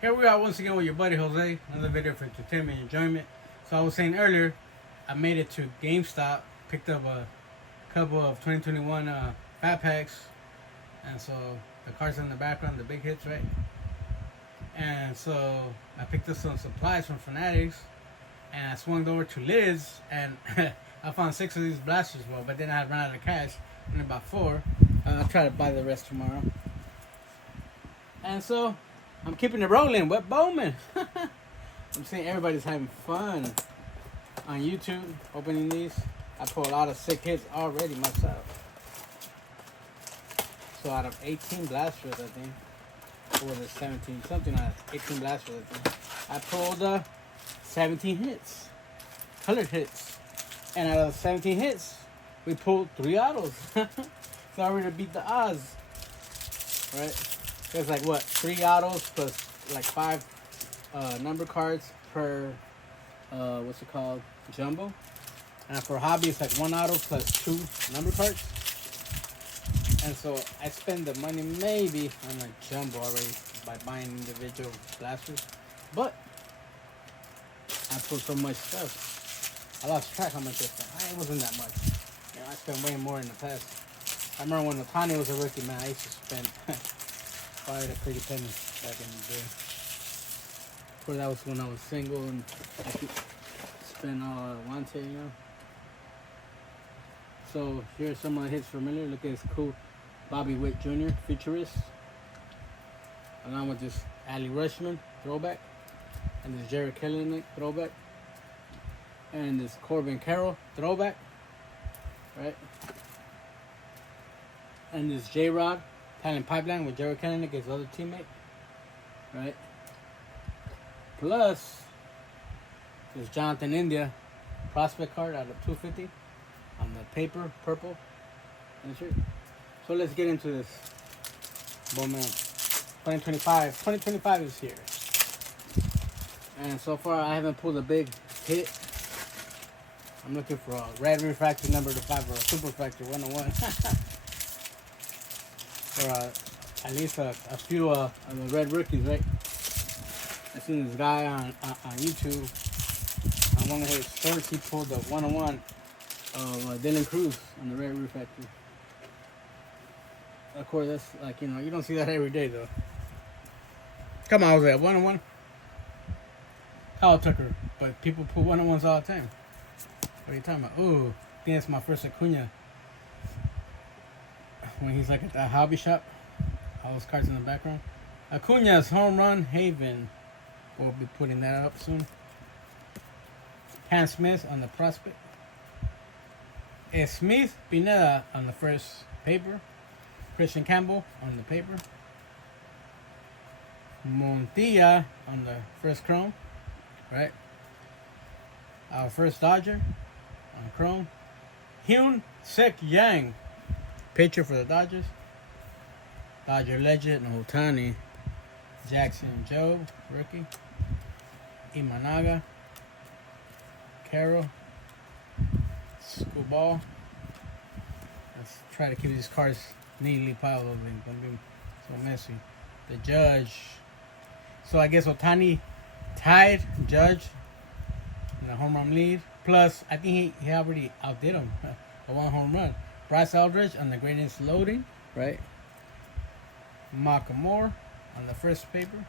Here we are once again with your buddy Jose. Another video for entertainment and enjoyment. So I was saying earlier, I made it to GameStop, picked up a couple of 2021 fat packs, and so the cards in the background, the big hits, right? And so I picked up some supplies from Fanatics, and I swung over to Liz, and I found 6 of these blasters, but then I had run out of cash, and about 4. I'll try to buy the rest tomorrow. And so I'm keeping it rolling with Bowman. I'm seeing everybody's having fun on YouTube opening these. I pulled a lot of sick hits already myself. So out of 18 blasters, I think, or was it 17? Something like 18 blasters, I think. I pulled 17 hits, colored hits. And out of the 17 hits, we pulled 3 autos. So I already beat the odds, right? There's like what, 3 autos plus like 5 number cards per what's it called, jumbo. And for hobby, it's like 1 auto plus 2 number cards. And so I spend the money maybe on a jumbo already by buying individual blasters. But I put so much stuff, I lost track how much I spent. It wasn't that much. You know, I spent way more in the past. I remember when Otani was a rookie, man, I used to spend probably a pretty penny back in the day. Of course, that was when I was single and I could spend all I wanted, you know. So here's some of the hits for Miller. Look at this cool Bobby Witt Jr. Futurist, along with this Ali Rushman throwback, and this Jared Kelly throwback, and this Corbin Carroll throwback, right? And this J-Rod Talent Pipeline with Jared Kelly, his other teammate, right? Plus this Jonathan India prospect card out of 250 on the paper, purple insert. So let's get into this. Bowman 2025. 2025 is here. And so far I haven't pulled a big hit. I'm looking for a red refractor number to 5 or a super refractor 101. Or at least a few of the red rookies, right? I seen this guy on YouTube. On one of his shorts, he pulled the 101 of Dylan Cruz on the red refractor. Of course, that's like, you know, you don't see that every day though. Come on, I was at 101. Kyle Tucker, but people pull 101s all the time. What are you talking about? Ooh, I think that's my first Acuna. When he's like at that hobby shop, all those cards in the background. Acuna's Home Run Haven. We'll be putting that up soon. Hans Smith on the prospect. Smith Pineda on the first paper. Christian Campbell on the paper. Montilla on the first chrome. Right? Our first Dodger on chrome. Hyun Sek Yang, pitcher for the Dodgers. Dodger legend Otani. Jackson Joe, rookie. Imanaga. Carroll. Schoolball. Let's try to keep these cards neatly piled over. Don't be so messy. The Judge. So I guess Otani tied Judge in the home run lead. Plus, I think he already outdid him. A 1 home run. Bryce Eldridge on the greatest loading, right? Makamore on the first paper.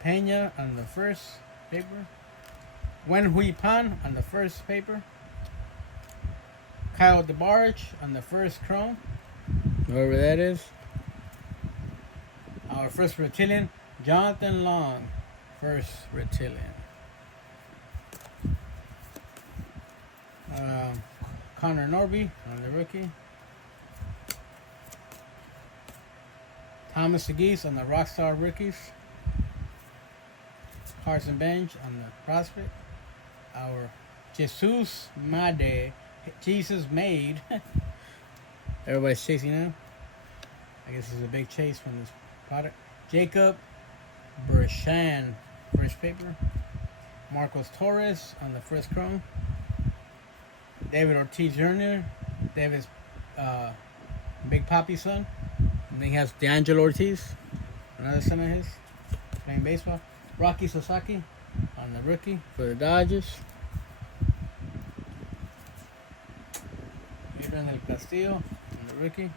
Pena on the first paper. Wen Hui Pan on the first paper. Kyle DeBarge on the first chrome, whoever that is. Our first reptilian, Jonathan Long, first reptilian. Connor Norby on the rookie. Thomas Segis on the Rockstar rookies. Carson Bench on the prospect. Our Jesus Made, Jesus Made. Everybody's chasing him. I guess it's a big chase from this product. Jacob Bershan, first paper. Marcos Torres on the first chrome. David Ortiz Jr., David's Big Papi's son. And then he has D'Angelo Ortiz, another son of his. playing baseball. Rocky Sasaki on the rookie for the Dodgers. Adrian El Castillo on the rookie.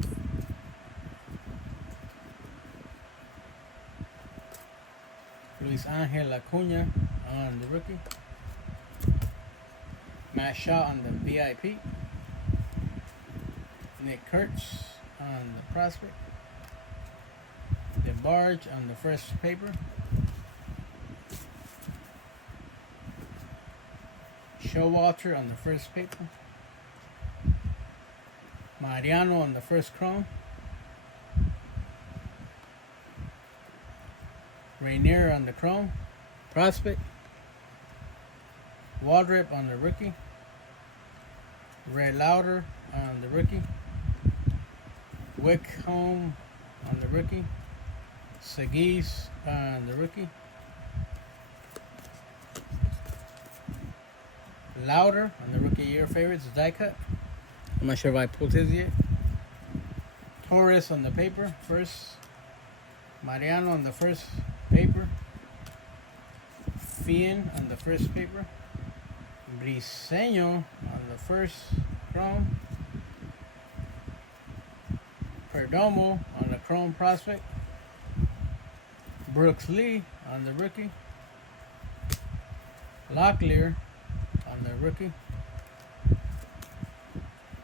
Luis Angel Acuna on the rookie. Matt Shaw on the VIP. Nick Kurtz on the prospect. DeBarge on the first paper. Showalter on the first paper. Mariano on the first chrome. Rainier on the chrome. Prospect. Waldrip on the rookie. Ray Lauder on the rookie. Wickholm on the rookie. Sagis on the rookie. Lauder on the rookie year favorites, die cut. I'm not sure if I pulled his yet. Torres on the paper, first. Mariano on the first paper. Fian on the first paper. Briseño on the first chrome. Perdomo on the chrome prospect. Brooks Lee on the rookie. Locklear on the rookie.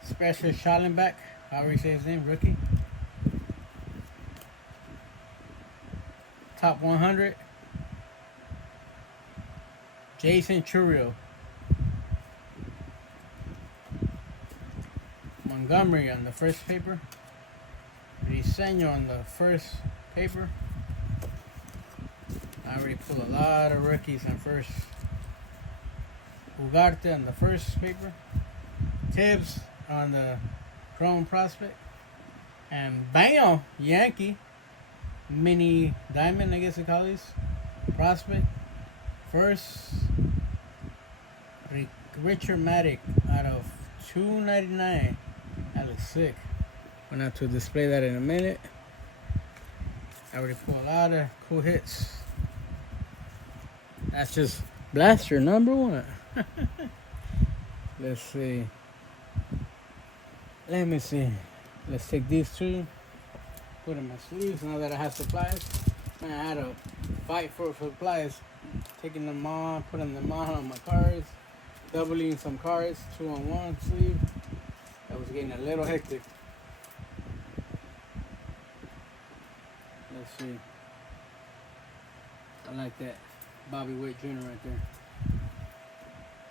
Special Schallenbach, however you say his name, rookie. Top 100. Jason Churio. Montgomery on the first paper. Briseño on the first paper. I already pulled a lot of rookies on first. Ugarte on the first paper. Tibbs on the chrome prospect. And bam! Yankee. Mini diamond, I guess they call these. Prospect. First. Richard Maddock out of 299. That looks sick. We're not to display that in a minute. I already pulled a lot of cool hits. That's just blaster number 1. Let's see. Let me see. Let's take these two. Put in my sleeves now that I have supplies. Man, I had to fight for supplies. Taking them on, putting them on my cards. Doubling some cards. 2-on-1 sleeve. That was getting a little hectic. Let's see. I like that. Bobby Witt Jr. right there.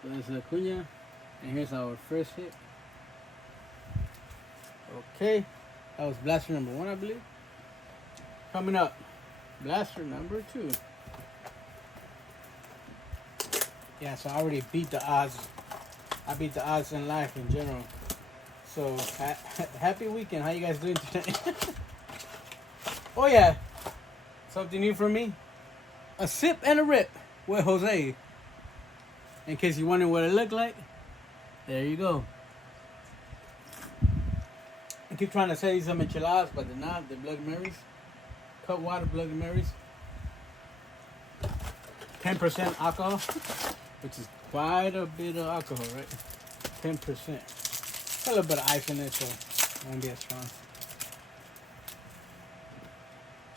So that's Acuna. And here's our first hit. Okay. That was blaster number 1, I believe. Coming up, blaster number 2. Yeah, so I already beat the odds. I beat the odds in life in general. So, happy weekend. How you guys doing today? Oh, yeah. Something new for me. A sip and a rip with Jose. In case you wondering what it looked like, there you go. I keep trying to say some enchiladas, but they're not. They're Bloody Marys. Cut water Bloody Marys. 10% alcohol, which is quite a bit of alcohol, right? 10%. A little bit of ice in it, so it won't be as strong.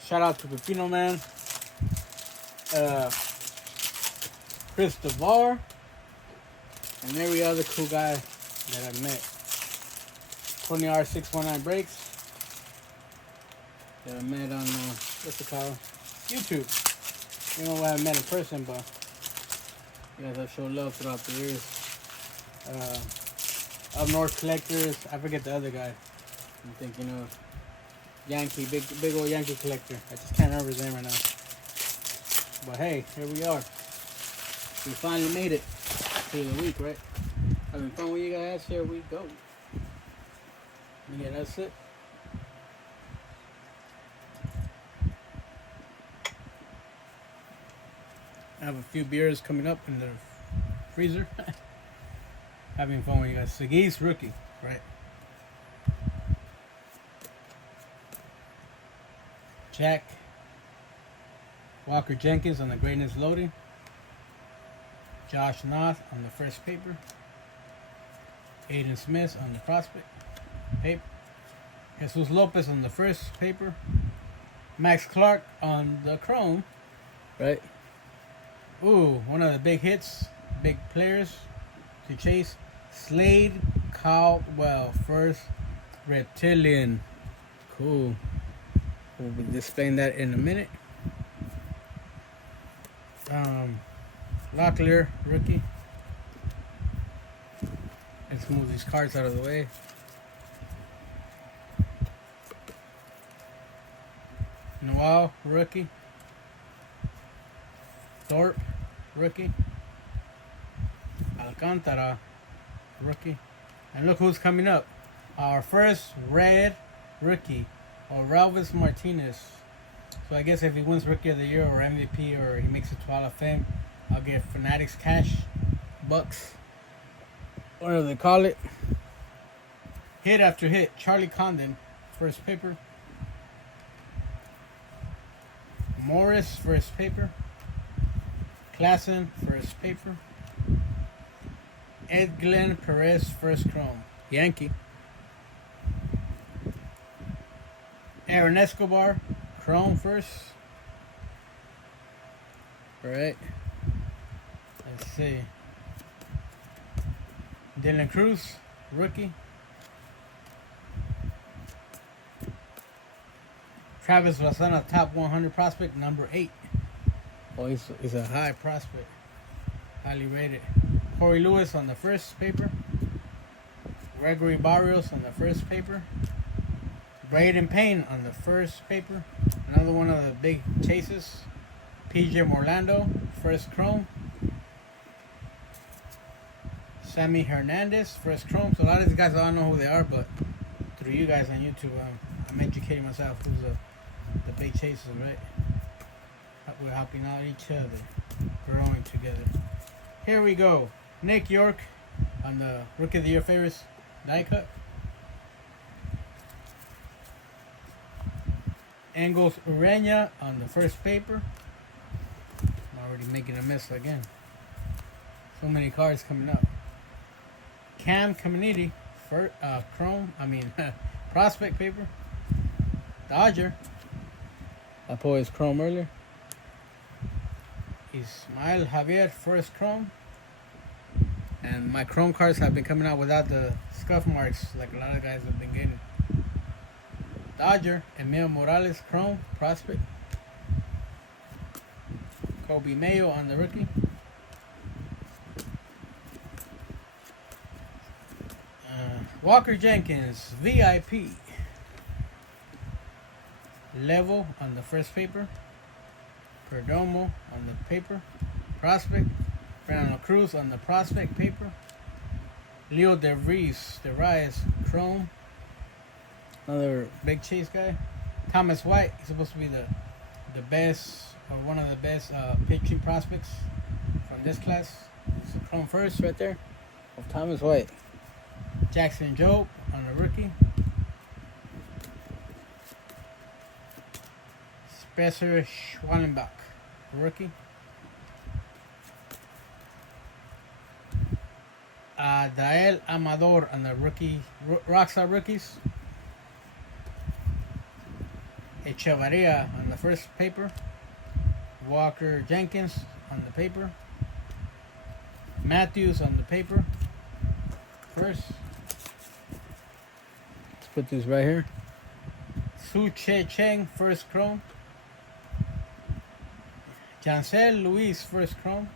Shout out to Pepino Man. Chris DeVar. And every other cool guy that I've met. 20R619 Breaks that I met on, what's it called? YouTube. You know, I haven't met in person, but you guys have shown love throughout the years. Up North Collectors, I forget the other guy. I'm thinking of Yankee, big old Yankee collector. I just can't remember his name right now. But hey, here we are. We finally made it through the week, right? Having fun with you guys, here we go. Yeah, that's it. I have a few beers coming up in the freezer. Having fun with you guys. Sagis rookie, right? Jack Walker Jenkins on the greatness loading. Josh Noth on the first paper. Aiden Smith on the prospect paper. Jesus Lopez on the first paper. Max Clark on the chrome. Right. Ooh, one of the big hits, big players to chase. Slade Caldwell, first reptilian. Cool. We'll be displaying that in a minute. Locklear, rookie. Let's move these cards out of the way. Noel, rookie. Thorpe, rookie. Alcantara, rookie. And look who's coming up. Our first red rookie, Orelvis Martinez. So I guess if he wins Rookie of the Year or MVP or he makes it to Hall of Fame, I'll get Fanatics cash, bucks, whatever they call it. Hit after hit. Charlie Condon, first paper. Morris, first paper. Klassen, first paper. Ed Glenn Perez, first chrome. Yankee. Aaron Escobar, chrome first. Alright. Let's see. Dylan Cruz, rookie. Travis Vasana, top 100 prospect, number 8. Oh, he's a high prospect. Highly rated. Corey Lewis on the first paper. Gregory Barrios on the first paper. Braden Payne on the first paper. Another one of the big chases. PJ Orlando, first chrome. Sammy Hernandez, first chrome. So a lot of these guys, I don't know who they are, but through you guys on YouTube, I'm educating myself who's the big chasers, right? We're helping out each other, growing together. Here we go. Nick York on the Rookie of the Year favorites die cut. Angels Urena on the first paper. I'm already making a mess again. So many cards coming up. Cam Caminiti, prospect paper. Dodger. I put his chrome earlier. Ismael Javier, first chrome. And my chrome cards have been coming out without the scuff marks like a lot of guys have been getting. Dodger, Emil Morales, chrome, prospect. Kobe Mayo on the rookie. Walker Jenkins, VIP. Level on the first paper. Perdomo on the paper. Prospect. Fernando Cruz on the prospect paper. Leo DeVries, chrome. Another big chase guy. Thomas White, he's supposed to be the best, or one of the best pitching prospects from this class. It's the chrome first right there of Thomas White. Jackson Jobe on the rookie. Spencer Schwallenbach, rookie. Dael Amador on the rookie, Rockstar rookies. Echevarria on the first paper. Walker Jenkins on the paper. Matthews on the paper. First. Let's put this right here. Su Che Cheng, first chrome. Jansel Luis, first chrome.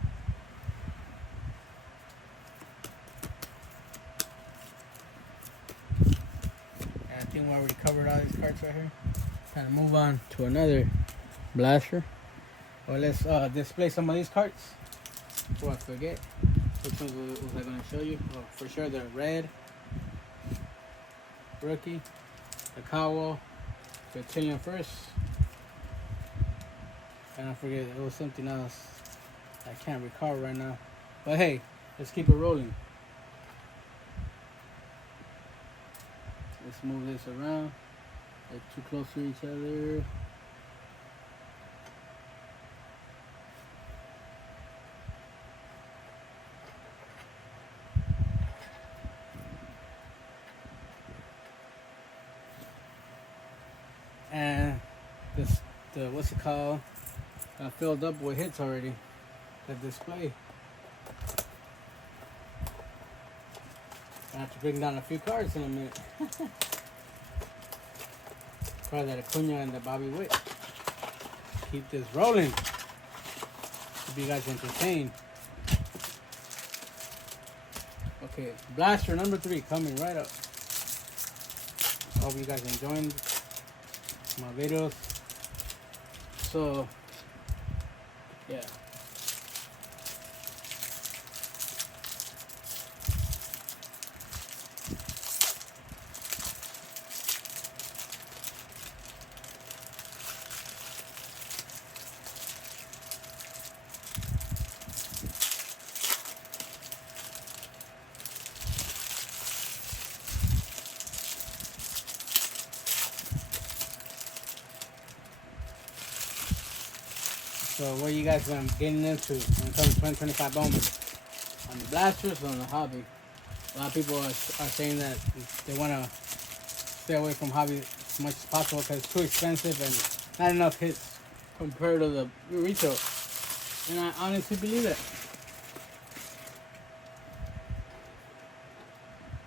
And I think we already covered all these cards right here. Kind of move on to another blaster. Well, let's display some of these cards before I forget. Which ones was I going to show you? Well, for sure the red rookie, the Cowell, the Reptilian first, and I forget it was something else I can't recall right now. But hey, let's keep it rolling. Let's move this around. They're too close to each other. this the what's it called? Filled up with hits already. The display. I have to bring down a few cards in a minute. Probably that Acuna and the Bobby Witt. Keep this rolling. Keep you guys entertained. Okay, blaster number 3 coming right up. Hope you guys enjoying my videos. So, yeah. So what you guys getting into when it comes to 2025 Bowman? On the blasters or on the hobby? A lot of people are saying that they want to stay away from hobby as much as possible because it's too expensive and not enough hits compared to the retail. And I honestly believe that.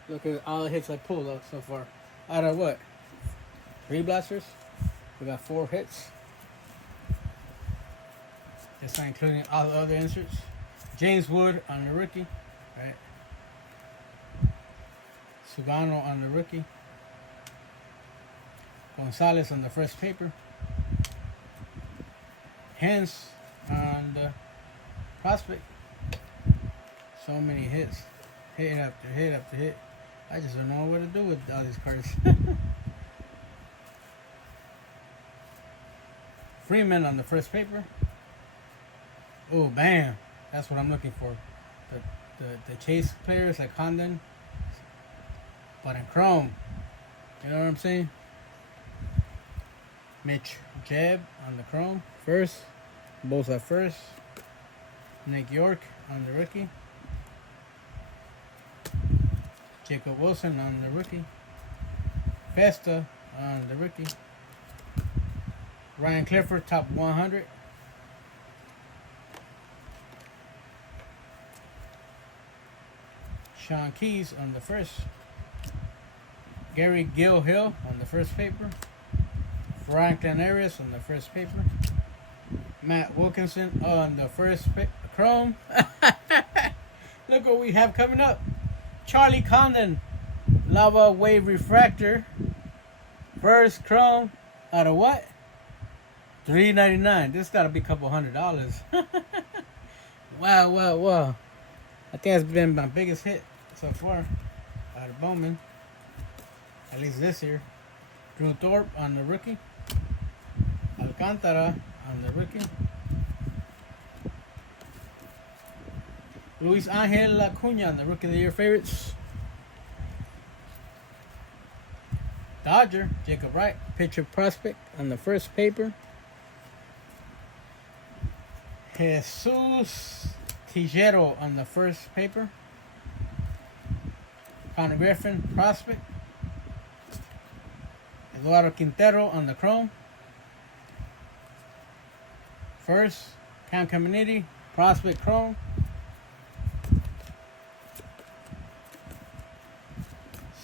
Look at all the hits I pulled out so far. Out of what? 3 blasters? We got 4 hits. That's not including all the other inserts. James Wood on the rookie, right? Sugano on the rookie. Gonzalez on the first paper. Hens on the prospect. So many hits. Hit after hit after hit. I just don't know what to do with all these cards. Freeman on the first paper. Oh, bam. That's what I'm looking for. The chase players like Condon, but in chrome. You know what I'm saying? Mitch Jeb on the chrome. First. Both at first. Nick York on the rookie. Jacob Wilson on the rookie. Festa on the rookie. Ryan Clifford, top 100. Sean Keys on the first. Gary Gilhill on the first paper. Franklin Arias on the first paper. Matt Wilkinson on the first chrome. Look what we have coming up. Charlie Condon, Lava Wave Refractor. First chrome out of what? $3.99. This got to be a couple $100. Wow. I think that's been my biggest hit so far out of Bowman. At least this year. Drew Thorpe on the rookie. Alcantara on the rookie. Luis Angel Acuna on the Rookie of the Year favorites. Dodger, Jacob Wright, pitcher prospect on the first paper. Jesus Tijero on the first paper. Connor Griffin, prospect. Eduardo Quintero on the chrome. First, Cam Caminiti, prospect chrome.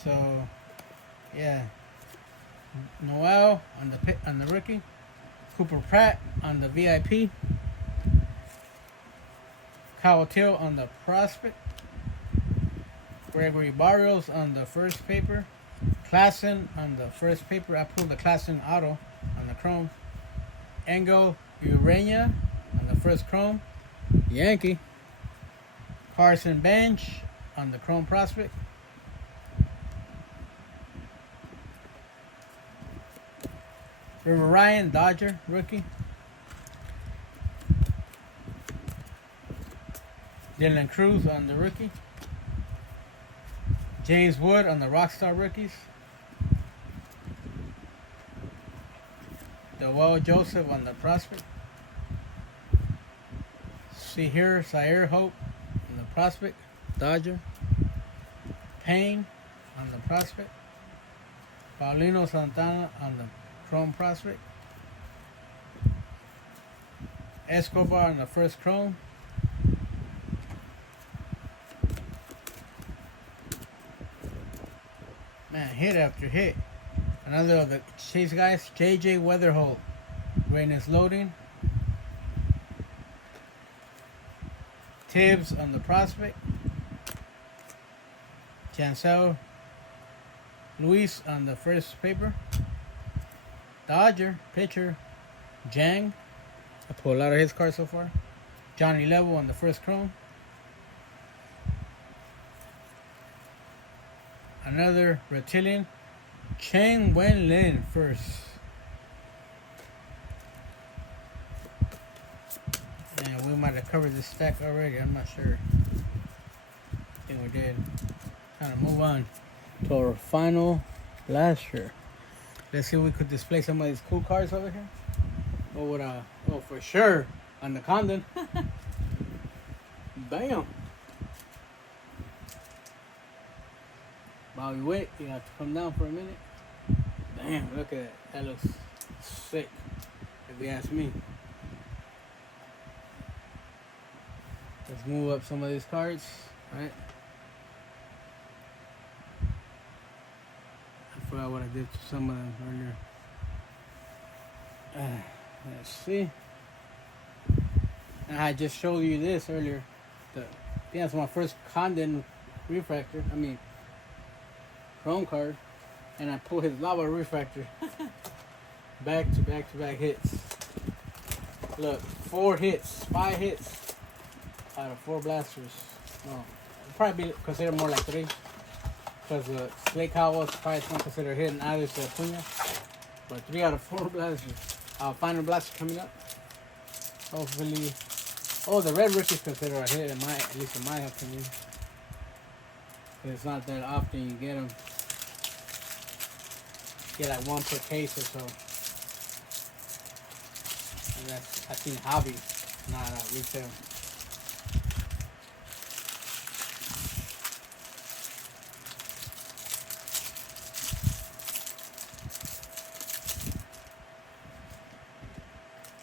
So, yeah. Noel on the rookie. Cooper Pratt on the VIP. Kyle Till on the prospect. Gregory Barrios on the first paper. Klassen on the first paper. I pulled the Klassen auto on the chrome. Engel Urania on the first chrome. Yankee. Carson Bench on the chrome prospect. River Ryan, Dodger, rookie. Dylan Cruz on the rookie. James Wood on the Rockstar rookies. Dewell Joseph on the prospect. See here, Zaire Hope on the prospect, Dodger. Payne on the prospect. Paulino Santana on the chrome prospect. Escobar on the first chrome. Man, hit after hit. Another of the Chase guys, JJ Weatherholt. Rain is loading. Tibbs on the prospect. Chancel Luis on the first paper. Dodger pitcher Jang. I pulled a lot of his cards so far. Johnny Level on the first chrome. Another reptilian, Cheng Wen Lin first. And we might have covered this stack already. I'm not sure. I think we did. Kind of move on to our final blaster. Let's see if we could display some of these cool cards over here. Oh, what? Oh, for sure on the Condon. Bam. Bobby Witt, you have to come down for a minute. Damn, look at that. That looks sick, if you ask me. Let's move up some of these cards, right? I forgot what I did to some of them earlier. Let's see. And I just showed you this earlier. That's my first Condon refractor. I mean, chrome card, and I pulled his lava refractor. back to back hits. Look, 4 hits, 5 hits out of 4 blasters. No, probably considered more like 3, because the Slate Cowboys probably don't consider hitting either to Acuna. But 3 out of 4 blasters. Final blaster coming up. Hopefully. Oh, the red rookies consider a hit, at least in my opinion. It's not that often you get them. Get like 1 per case or so. And that's, I think, hobby, not retail.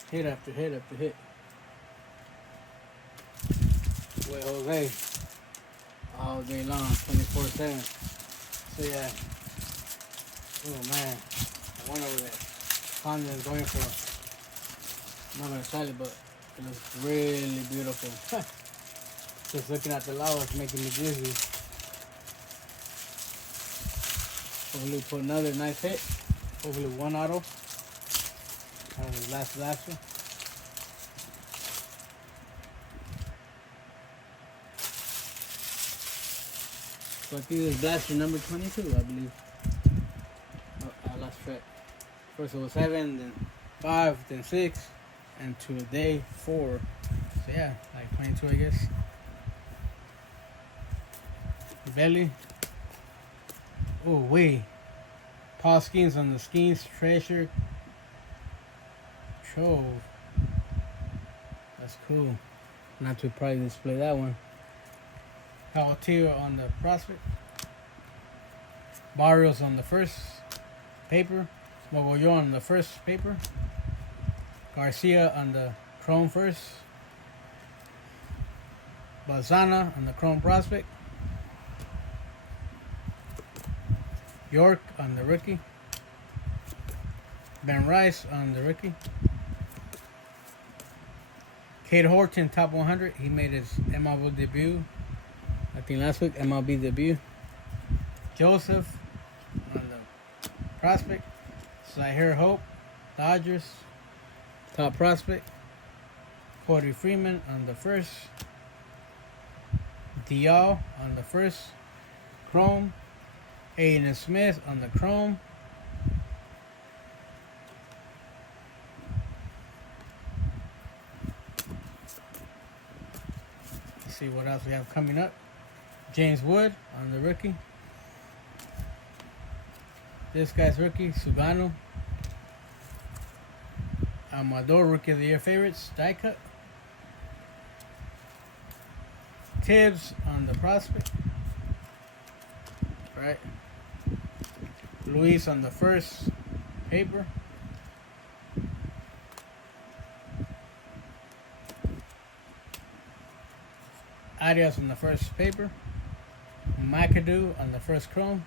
Hit after hit after hit. With Jose all day long, 24/7. So yeah. Oh man, I wonder what that Condon is going for. I'm not gonna sell it, but it looks really beautiful. Just looking at the lava is making me dizzy. Hopefully put another nice hit. Hopefully 1 auto. Out of the last blaster. So I think this blaster number 22, I believe. Oh, I lost track. First it was 7, then 5, then 6, and today 4. So yeah, like 22, I guess. Belly. Oh wait. Paul Skeens on the Skeens Treasure Trove. That's cool. Not to probably display that one. Haltier on the prospect. Barrios on the first paper. Mogollon on the first paper. Garcia on the chrome first. Balzana on the chrome prospect. York on the rookie. Ben Rice on the rookie. Cade Horton, top 100. He made his MLB debut. I think last week, MLB debut. Joseph on the prospect. Zahir Hope, Dodgers, top prospect. Corey Freeman on the first. Dial on the first chrome. Aiden Smith on the chrome. Let's see what else we have coming up. James Wood on the rookie. This guy's rookie, Sugano. Amador, rookie of the year favorites, die cut. Tibbs on the prospect. Right. Luis on the first paper. Arias on the first paper. McAdoo on the first chrome.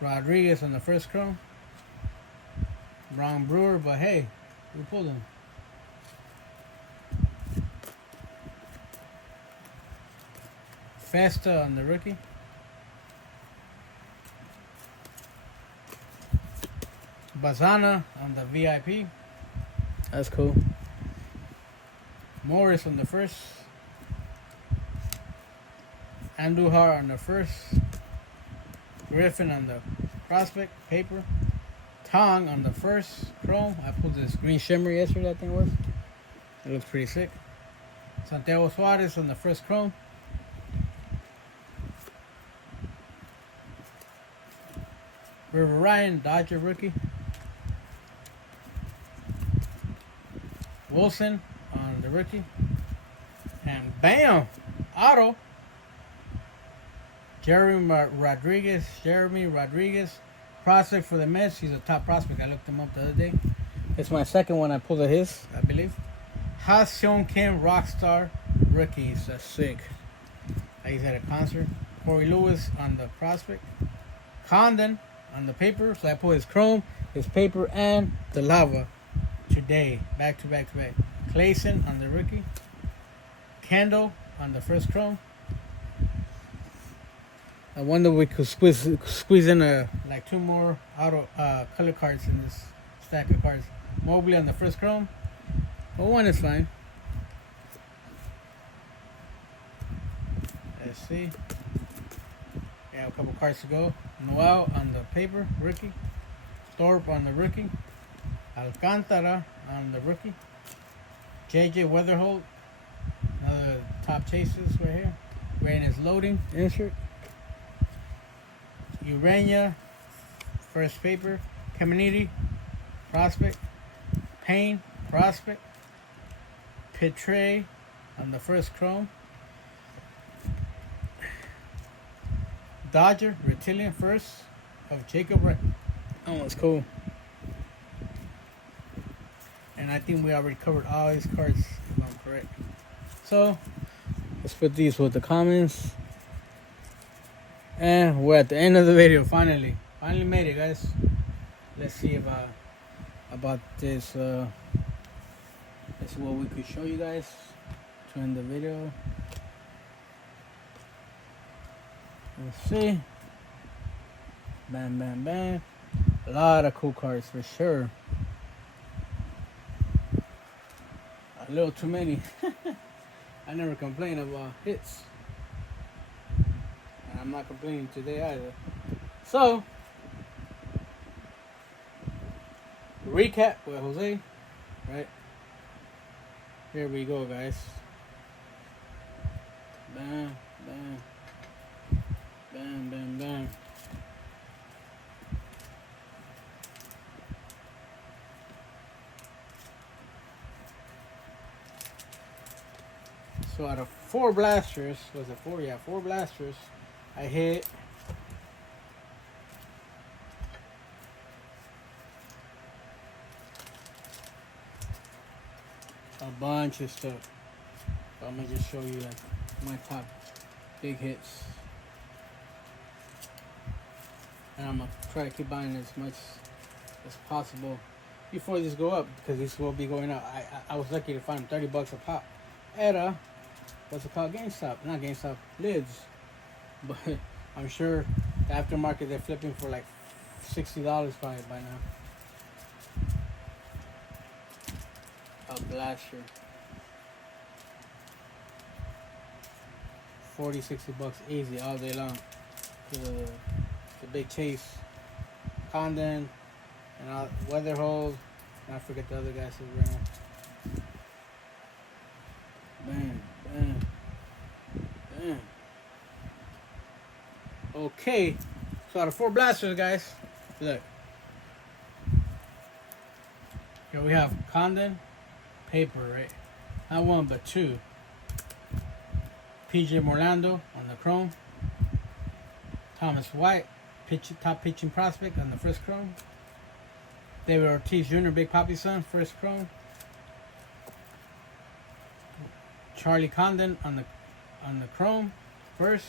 Rodriguez on the first chrome. Wrong Brewer, but hey, we pulled him. Festa on the rookie. Bazana on the VIP. That's cool. Morris on the first. Andujar on the first. Griffin on the prospect paper. Tong on the first chrome. I pulled this green shimmer yesterday, I think it was. It looks pretty sick. Santiago Suarez on the first chrome. River Ryan, Dodger rookie. Wilson on the rookie. And bam! Auto. Jeremy Rodriguez. Prospect for the Mets. He's a top prospect. I looked him up the other day. It's my second one I pulled of his, I believe. Ha-Seong Kim, Rockstar rookie. That's sick. He's at a concert. Corey Lewis on the prospect. Condon on the paper. So I pulled his chrome, his paper, and the lava today. Back to back. Clayson on the rookie. Kendall on the first chrome. I wonder we could squeeze in like two more auto color cards in this stack of cards. Mobley on the first chrome. But one is fine. Let's see. Yeah, a couple cards to go. Noel on the paper, rookie. Thorpe on the rookie. Alcantara on the rookie. JJ Weatherholt. Another top chases right here. Rain is loading. Insert. Urania, first paper. Caminiti, prospect. Payne, prospect. Petre on the first chrome. Dodger, Reptilian, first of Jacob Wright. That one's cool. And I think we already covered all these cards, if I'm correct. So, let's put these with the comments. And we're at the end of the video. Finally made it, guys. Let's see about this. Let's see what we could show you guys to end the video. Let's see. Bam. A lot of cool cards for sure. A little too many. I never complain about hits. I'm not complaining today either. So, recap with Jose, right? Here we go, guys. Bam. So out of 4 blasters, was it 4? Yeah, 4 blasters. I hit a bunch of stuff. So I'm gonna just show you like my top big hits, and I'm gonna try to keep buying as much as possible before these go up, because these will be going up. I was lucky to find $30 a pop at what's it called, GameStop, not GameStop, Lids. But I'm sure the aftermarket they're flipping for like $60 probably by now. A blaster. $40-60 easy all day long. The big chase. Condon and Weatherhold. And I forget the other guys who ran. Bam. Okay, so out of 4 blasters, guys, look. Here we have Condon, paper, right? Not 1, but 2. PJ Morlando on the chrome. Thomas White, top pitching prospect on the first chrome. David Ortiz Jr., Big Papi's son, first chrome. Charlie Condon on the chrome first.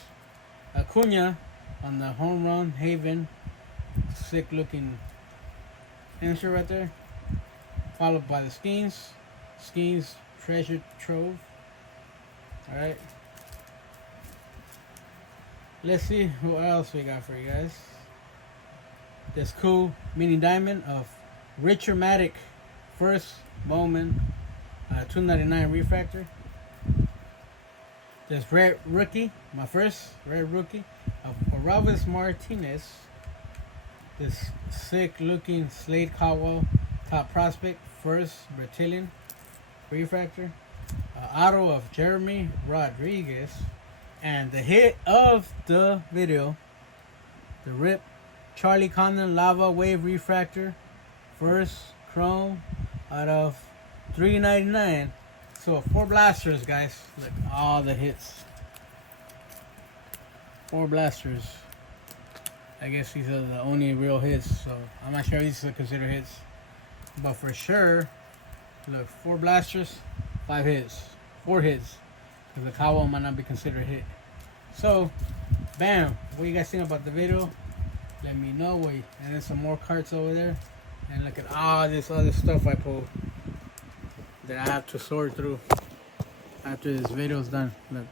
Acuna on the home run Haven. Sick looking insert right there. Followed by the Skeens treasure trove. Alright. Let's see what else we got for you guys. This cool mini diamond of Richard Maddock first Bowman 299 refractor. This red rookie, my first red rookie of Aravis Martinez. This sick looking Slade Caldwell top prospect first Brazilian refractor. Auto of Jeremy Rodriguez. And the hit of the video, the rip Charlie Condon Lava Wave refractor first chrome out of $3.99. So 4 blasters, guys. Look, all the hits. 4 blasters. I guess these are the only real hits, so I'm not sure these are considered hits. But for sure, look, 4 blasters, 5 hits. 4 hits. Because the Cowell might not be considered a hit. So, bam. What you guys think about the video? Let me know. And then some more cards over there. And look at all this other stuff I pulled that I have to sort through after this video is done. Look.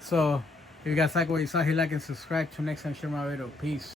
So, if you guys like what you saw, hit like and subscribe. Till next time, share my video. Peace.